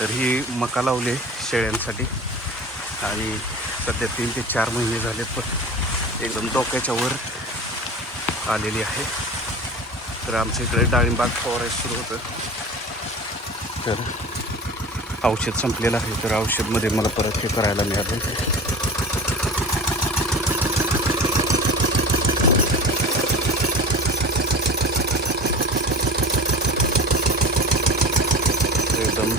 तर ही मका लावली आहे शेळ्यांसाठी. आणि सध्या तीन ते चार महिने झालेत पण एकदम डोक्याच्या वर आलेली आहे. तर आमच्या इकडे डाळिंबाग फवारायला सुरू होतं. तर औषध संपलेलं आहे तर औषधमध्ये मला परत हे करायला मिळालं. एकदम